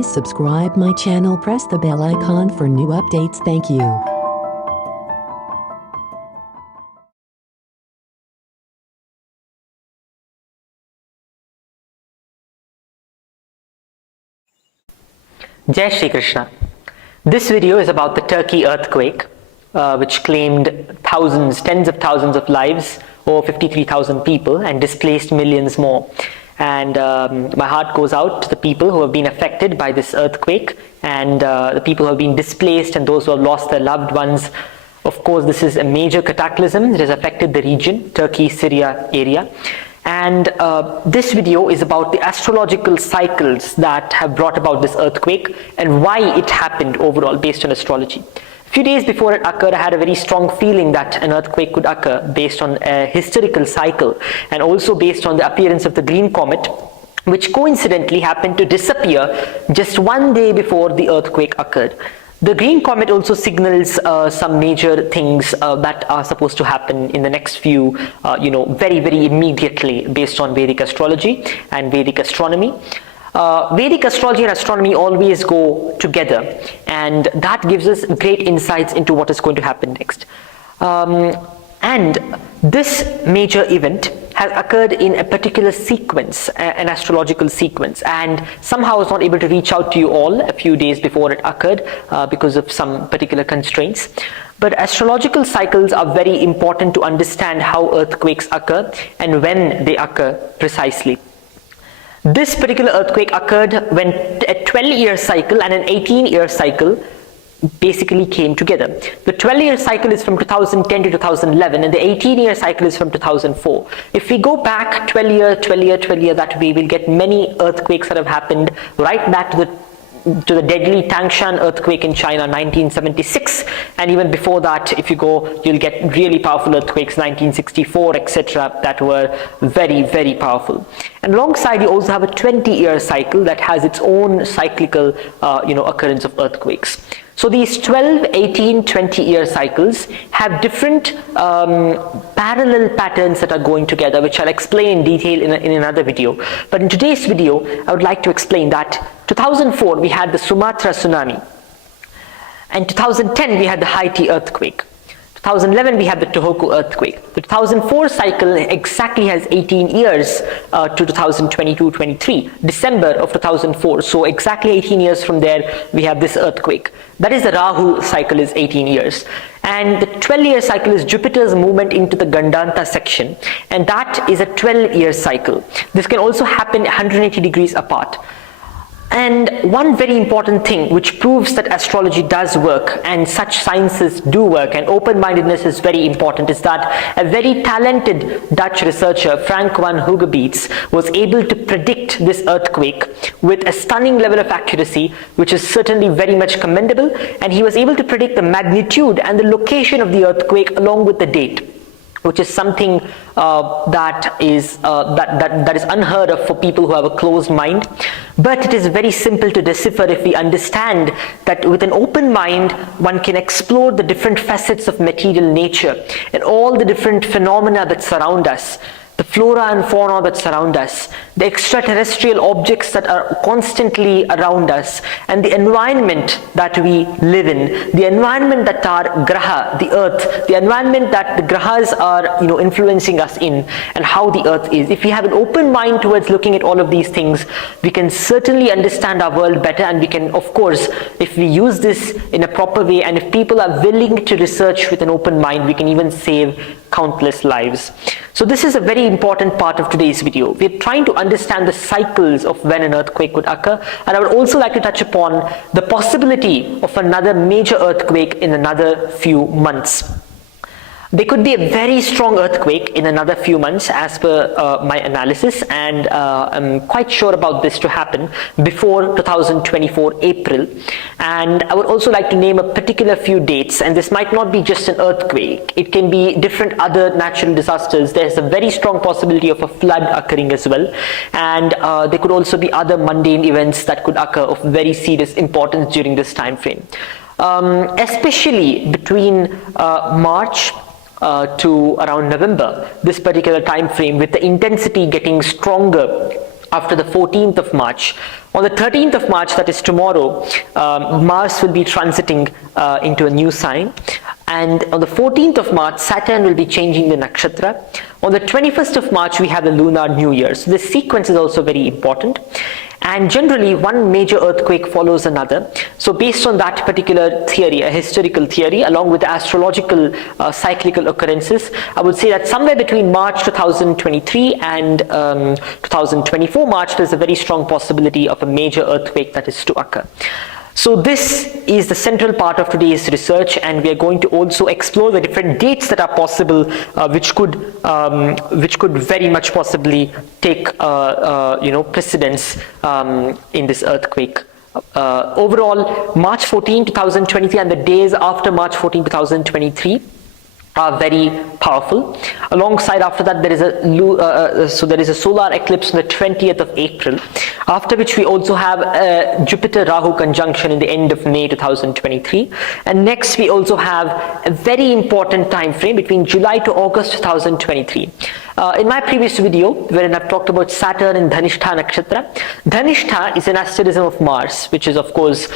Please subscribe my channel, press the bell icon for new updates. Thank you. Jai Shri Krishna. This video is about the Turkey earthquake, which claimed thousands, tens of thousands of lives, over 53,000 people, and displaced millions more. And my heart goes out to the people who have been affected by this earthquake, and the people who have been displaced and those who have lost their loved ones. Of course, this is a major cataclysm that has affected the region, Turkey, Syria area. And this video is about the astrological cycles that have brought about this earthquake and why it happened overall based on astrology. A few days before it occurred, I had a very strong feeling that an earthquake could occur based on a historical cycle and also based on the appearance of the green comet, which coincidentally happened to disappear just one day before the earthquake occurred. The green comet also signals some major things that are supposed to happen in the next few, very immediately based on Vedic astrology and Vedic astronomy. Vedic astrology and astronomy always go together, and that gives us great insights into what is going to happen next. And this major event has occurred in a particular sequence, an astrological sequence, and somehow I was not able to reach out to you all a few days before it occurred because of some particular constraints. But astrological cycles are very important to understand how earthquakes occur and when they occur precisely. This particular earthquake occurred when a 12-year cycle and an 18-year cycle basically came together. The 12-year cycle is from 2010 to 2011, and the 18-year cycle is from 2004. If we go back 12 year, that way we'll get many earthquakes that have happened right back to the deadly Tangshan earthquake in China, 1976, and even before that, if you go, you'll get really powerful earthquakes, 1964, etc., that were very powerful. And alongside, you also have a 20-year cycle that has its own cyclical, occurrence of earthquakes. So these 12, 18, 20-year cycles have different parallel patterns that are going together, which I'll explain in detail in another video. But in today's video, I would like to explain that 2004, we had the Sumatra tsunami. And 2010, we had the Haiti earthquake. 2011, we had the Tohoku earthquake. The 2004 cycle exactly has 18 years to 2022-23, December of 2004. So exactly 18 years from there, we have this earthquake. That is the Rahu cycle is 18 years. And the 12-year cycle is Jupiter's movement into the Gandanta section. And that is a 12-year cycle. This can also happen 180 degrees apart. And one very important thing which proves that astrology does work and such sciences do work and open-mindedness is very important is that a very talented Dutch researcher, Frank van Hogebeets, was able to predict this earthquake with a stunning level of accuracy, which is certainly very much commendable, and he was able to predict the magnitude and the location of the earthquake along with the date, which is something that is unheard of for people who have a closed mind. But it is very simple to decipher if we understand that with an open mind, one can explore the different facets of material nature and all the different phenomena that surround us, the flora and fauna that surround us, the extraterrestrial objects that are constantly around us, and the environment that we live in, the environment that our graha, the earth, the environment that the grahas are influencing us in, and how the earth is. If we have an open mind towards looking at all of these things, we can certainly understand our world better, and we can, of course, if we use this in a proper way, and if people are willing to research with an open mind, we can even save countless lives. So this is a very important part of today's video. We're trying to understand the cycles of when an earthquake could occur, and I would also like to touch upon the possibility of another major earthquake in another few months. There could be a very strong earthquake in another few months as per my analysis, and I'm quite sure about this to happen before 2024 April. And I would also like to name a particular few dates, and this might not be just an earthquake, it can be different other natural disasters. There's a very strong possibility of a flood occurring as well, and there could also be other mundane events that could occur of very serious importance during this time frame. Especially between March to around November, this particular time frame, with the intensity getting stronger after the 14th of March. On the 13th of March, that is tomorrow, Mars will be transiting into a new sign. And on the 14th of March, Saturn will be changing the nakshatra. On the 21st of March, we have the lunar new year. So this sequence is also very important. And generally, one major earthquake follows another. So based on that particular theory, a historical theory, along with the astrological cyclical occurrences, I would say that somewhere between March 2023 and 2024 March, there's a very strong possibility of a major earthquake that is to occur. So this is the central part of today's research, and we are going to also explore the different dates that are possible, which could very much possibly take precedence in this earthquake. Overall, March 14, 2023, and the days after March 14, 2023. Are very powerful. Alongside, after that, there is a solar eclipse on the 20th of April, after which we also have a Jupiter-Rahu conjunction in the end of May 2023. And next, we also have a very important time frame between July to August 2023. In my previous video, wherein I've talked about Saturn and Dhanishta nakshatra, Dhanishta is an asterism of Mars, which is of course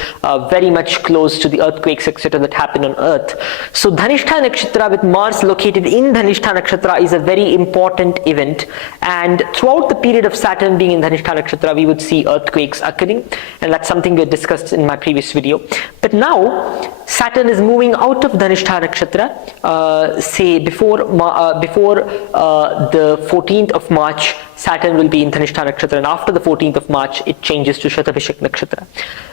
very much close to the earthquakes, etc., that happen on Earth. So Dhanishta nakshatra with Mars located in Dhanishta nakshatra is a very important event, and throughout the period of Saturn being in Dhanishta nakshatra, we would see earthquakes occurring, and that's something we discussed in my previous video. But now Saturn is moving out of Dhanishta nakshatra, say before the 14th of March, Saturn will be in Dhanishta nakshatra, and after the 14th of March, it changes to Shatabhishek nakshatra.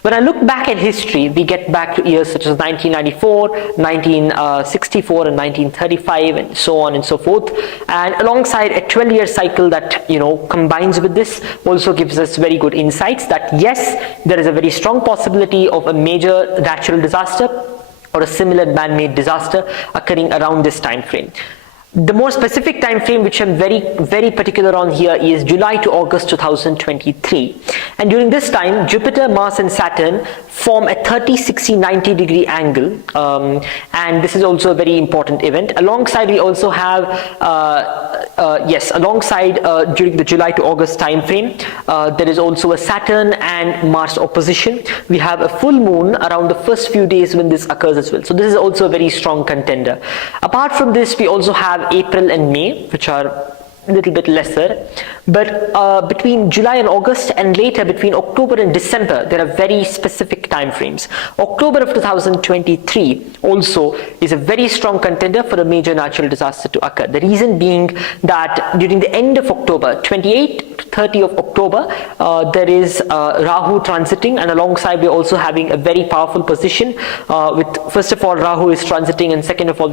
When I look back at history, we get back to years such as 1994, 1964, and 1935, and so on and so forth. And alongside a 12-year cycle that combines with this, also gives us very good insights that yes, there is a very strong possibility of a major natural disaster or a similar man-made disaster occurring around this time frame. The more specific time frame, which I'm very particular on here, is July to August 2023. And during this time, Jupiter, Mars, and Saturn form a 30, 60, 90 degree angle, and this is also a very important event. Alongside, we also have during the July to August time frame, there is also a Saturn and Mars opposition. We have a full moon around the first few days when this occurs as well. So this is also a very strong contender. Apart from this, we also have April and May, which are a little bit lesser, but between July and August, and later between October and December, there are very specific time frames. October of 2023 also is a very strong contender for a major natural disaster to occur. The reason being that during the end of October, 28 to 30 of October, there is Rahu transiting, and alongside we're also having a very powerful position with, first of all, Rahu is transiting, and second of all,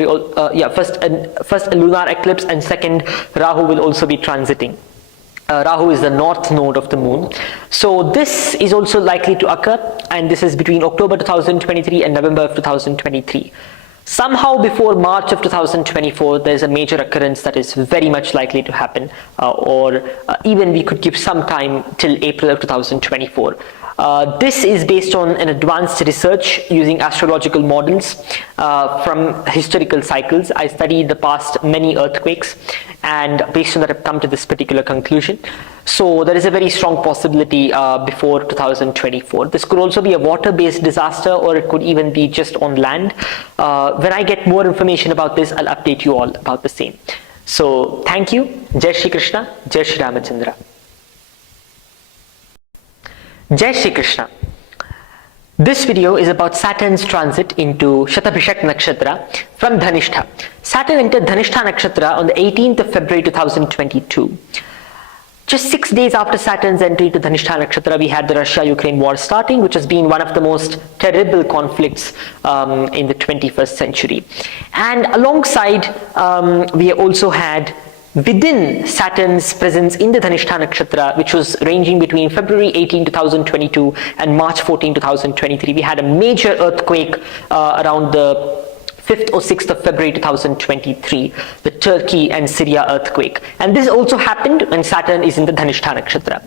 first a lunar eclipse, and second, Rahu will also be transiting. Rahu is the north node of the moon. So this is also likely to occur, and this is between October 2023 and November of 2023. Somehow before March of 2024, there's a major occurrence that is very much likely to happen, or even we could give some time till April of 2024. This is based on an advanced research using astrological models from historical cycles. I studied the past many earthquakes, and based on that I've come to this particular conclusion. So there is a very strong possibility before 2024. This could also be a water-based disaster, or it could even be just on land. When I get more information about this, I'll update you all about the same. So thank you. Jai Shri Krishna, Jai Shri Ramachandra. Jai Shri Krishna. This video is about Saturn's transit into Shatabhishek nakshatra from Dhanishta. Saturn entered Dhanishta nakshatra on the 18th of February 2022. Just 6 days after Saturn's entry to Dhanishta nakshatra, we had the Russia-Ukraine war starting, which has been one of the most terrible conflicts in the 21st century. And alongside, we also had within Saturn's presence in the Dhanishta nakshatra, which was ranging between February 18, 2022 and March 14, 2023, we had a major earthquake around the 5th or 6th of February 2023, the Turkey and Syria earthquake. And this also happened when Saturn is in the Dhanishta nakshatra.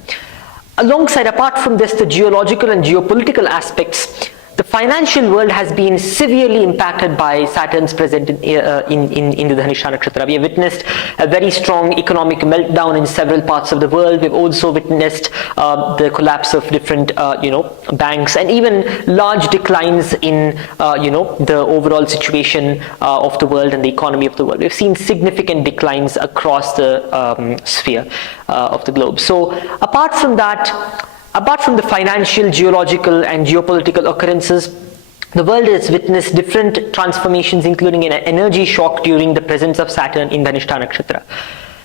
Alongside, apart from this, the geological and geopolitical aspects, The financial world has been severely impacted by Saturn's presence in the Dhanishta Nakshatra. We have witnessed a very strong economic meltdown in several parts of the world. We've also witnessed the collapse of different banks, and even large declines in the overall situation of the world and the economy of the world. We've seen significant declines across the sphere of the globe. So apart from the financial, geological and geopolitical occurrences, the world has witnessed different transformations, including an energy shock during the presence of Saturn in Dhanishta Nakshatra.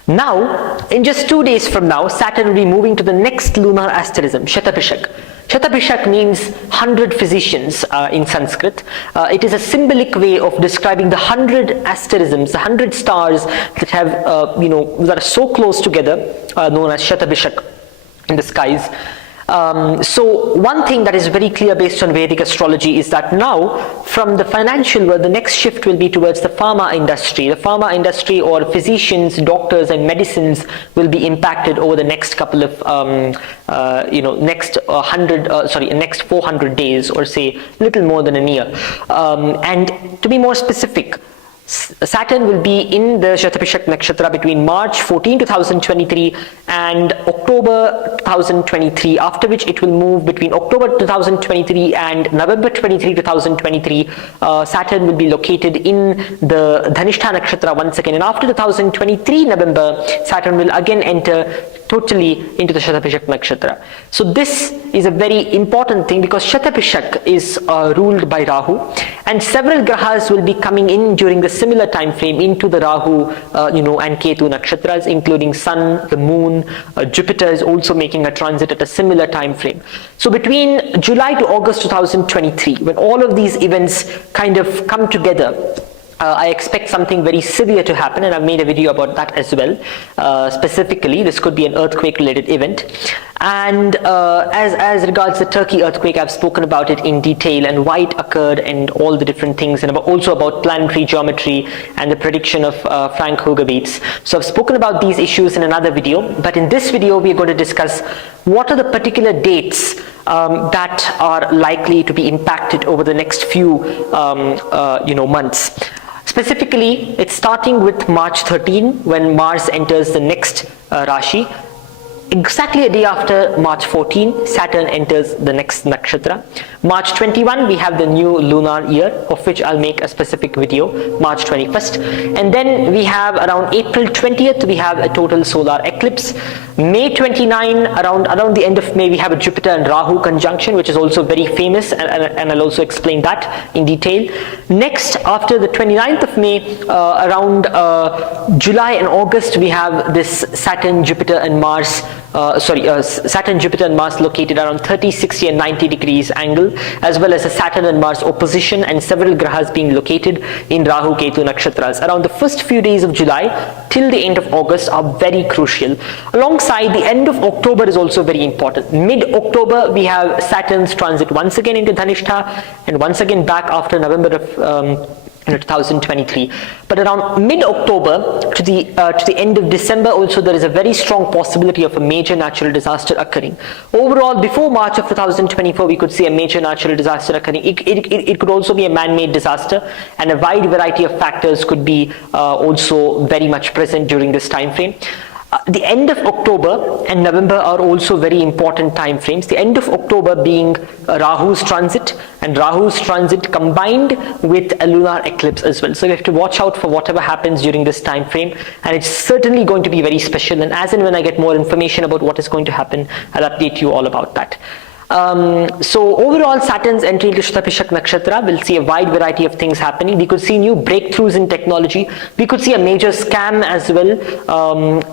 Now, in just 2 days from now, Saturn will be moving to the next lunar asterism, Shatabhishak. Shatabhishak means 100 physicians in Sanskrit. It is a symbolic way of describing the 100 asterisms, the 100 stars that have, that are so close together, known as Shatabhishak in the skies. So one thing that is very clear based on Vedic astrology is that now from the financial world, the next shift will be towards the pharma industry. The pharma industry, or physicians, doctors and medicines, will be impacted over the next couple of next 400 days, or say little more than a year. And to be more specific, Saturn will be in the Shatabhishak Nakshatra between March 14, 2023 and October 2023, after which it will move between October 2023 and November 23, 2023. Saturn will be located in the Dhanishta Nakshatra once again, and after 2023 November, Saturn will again enter totally into the Shatabhishak Nakshatra. So this is a very important thing, because Shatabhishak is ruled by Rahu, and several grahas will be coming in during the similar time frame into the Rahu and Ketu nakshatras, including Sun, the Moon, Jupiter is also making a transit at a similar time frame. So between July to August 2023, when all of these events kind of come together, I expect something very severe to happen, and I've made a video about that as well. Specifically, this could be an earthquake related event. And as regards the Turkey earthquake, I've spoken about it in detail and why it occurred and all the different things, and also about planetary geometry and the prediction of Frank Hugavitz. So I've spoken about these issues in another video, but in this video we're going to discuss what are the particular dates that are likely to be impacted over the next few months. Specifically, it's starting with March 13, when Mars enters the next Rashi. Exactly a day after March 14, Saturn enters the next nakshatra. March 21, we have the new lunar year, of which I'll make a specific video, March 21st. And then we have around April 20th, we have a total solar eclipse. May 29, around the end of May, we have a Jupiter and Rahu conjunction, which is also very famous, and I'll also explain that in detail. Next, after the 29th of May, around July and August, we have this Saturn, Jupiter and Mars Saturn, Jupiter and Mars located around 30, 60 and 90 degrees angle, as well as a Saturn and Mars opposition, and several grahas being located in Rahu Ketu nakshatras. Around the first few days of July till the end of August are very crucial. Alongside, the end of October is also very important. Mid-October, we have Saturn's transit once again into Dhanishta, and once again back after November of 2023. But around mid-October to the end of December also, there is a very strong possibility of a major natural disaster occurring. Overall, before March of 2024, we could see a major natural disaster occurring. It could also be a man-made disaster, and a wide variety of factors could be also very much present during this time frame. The end of October and November are also very important time frames. The end of October being Rahu's transit, and Rahu's transit combined with a lunar eclipse as well. So we have to watch out for whatever happens during this time frame, and it's certainly going to be very special. And as and when I get more information about what is going to happen, I'll update you all about that. So overall, Saturn's entry into Shatabhishak Nakshatra will see a wide variety of things happening. We could see new breakthroughs in technology. We could see a major scam as well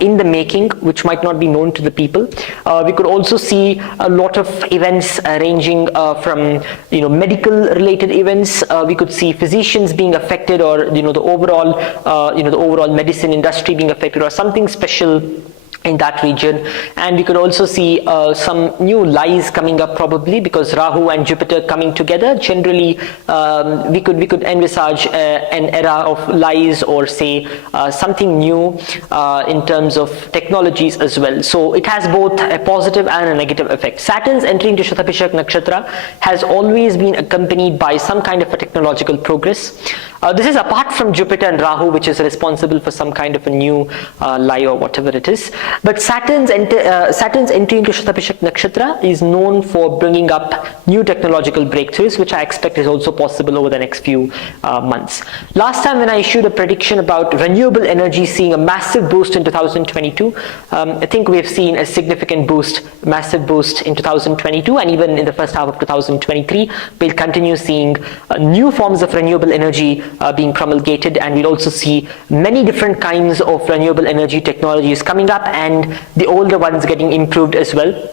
in the making, which might not be known to the people. We could also see a lot of events ranging from medical related events. We could see physicians being affected, or the overall medicine industry being affected, or something special in that region. And we could also see some new lies coming up, probably because Rahu and Jupiter coming together. Generally, we could envisage an era of lies, or say something new in terms of technologies as well. So it has both a positive and a negative effect. Saturn's entry into Shatabhishak Nakshatra has always been accompanied by some kind of a technological progress. This is apart from Jupiter and Rahu, which is responsible for some kind of a new lie or whatever it is. But Saturn's entry into Shatabhishak Nakshatra is known for bringing up new technological breakthroughs, which I expect is also possible over the next few months. Last time when I issued a prediction about renewable energy seeing a massive boost in 2022, I think we have seen a significant boost, massive boost in 2022, and even in the first half of 2023, we'll continue seeing new forms of renewable energy being promulgated, and we'll also see many different kinds of renewable energy technologies coming up, and the older ones getting improved as well.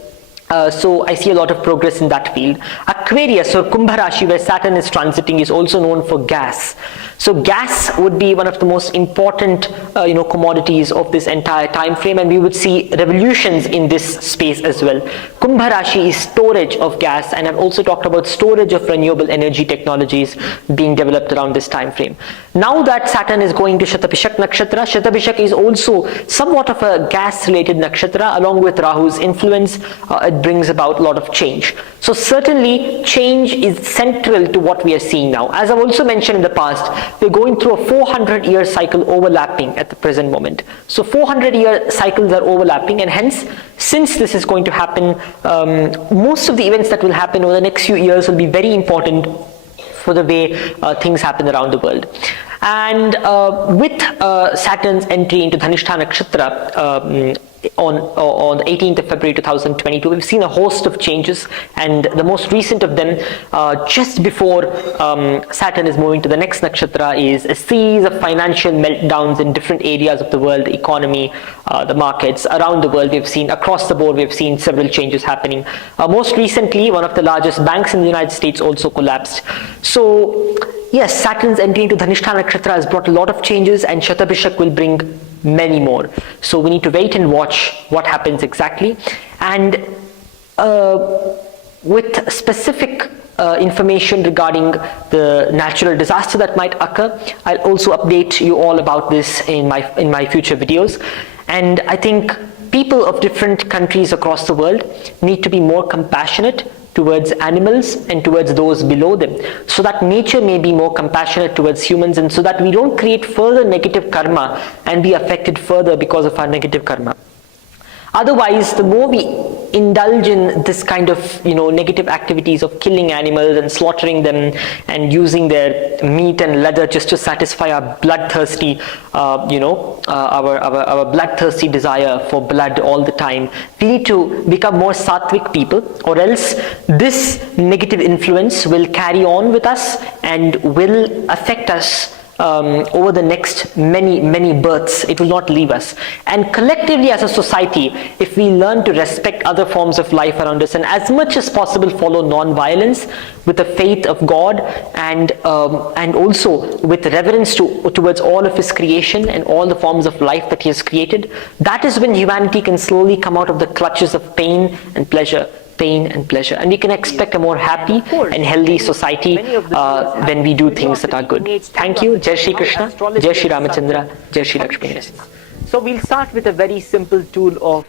So I see a lot of progress in that field. Aquarius or Kumbha Rashi, where Saturn is transiting, is also known for gas. So gas would be one of the most important commodities of this entire time frame, and we would see revolutions in this space as well. Kumbha Rashi is storage of gas, and I've also talked about storage of renewable energy technologies being developed around this time frame. Now that Saturn is going to Shatabhishak Nakshatra, Shatabhishak is also somewhat of a gas related nakshatra. Along with Rahu's influence, it brings about a lot of change. So certainly change is central to what we are seeing now. As I've also mentioned in the past, we're going through a 400-year cycle overlapping at the present moment. So 400-year cycles are overlapping, and hence, since this is going to happen, most of the events that will happen over the next few years will be very important for the way things happen around the world. And with Saturn's entry into Dhanishta Nakshatra on the 18th of February 2022, we've seen a host of changes, and the most recent of them, just before Saturn is moving to the next nakshatra, is a series of financial meltdowns in different areas of the world, the economy, the markets around the world. We've seen across the board, we've seen several changes happening. Most recently, one of the largest banks in the United States also collapsed. So yes, Saturn's entry into Dhanishta Nakshatra has brought a lot of changes, and Shatabhishak will bring many more. So we need to wait and watch what happens exactly. And with specific information regarding the natural disaster that might occur, I'll also update you all about this in my future videos. And I think people of different countries across the world need to be more compassionate towards animals and towards those below them, so that nature may be more compassionate towards humans, and so that we don't create further negative karma and be affected further because of our negative karma. Otherwise, the more we indulge in this kind of negative activities of killing animals and slaughtering them and using their meat and leather just to satisfy our bloodthirsty our bloodthirsty desire for blood all the time, we need to become more sattvic people, or else this negative influence will carry on with us and will affect us over the next many births. It will not leave us. And collectively as a society, if we learn to respect other forms of life around us and as much as possible follow non-violence with the faith of God, and also with reverence towards all of His creation and all the forms of life that He has created, that is when humanity can slowly come out of the clutches of pain and pleasure, and we can expect a more happy and healthy society when we do things that are good. Thank you. Jai Shri Krishna, Jai Shri Ramachandra, Jai Shri Lakshmi Narasimha. So we'll start with a very simple tool of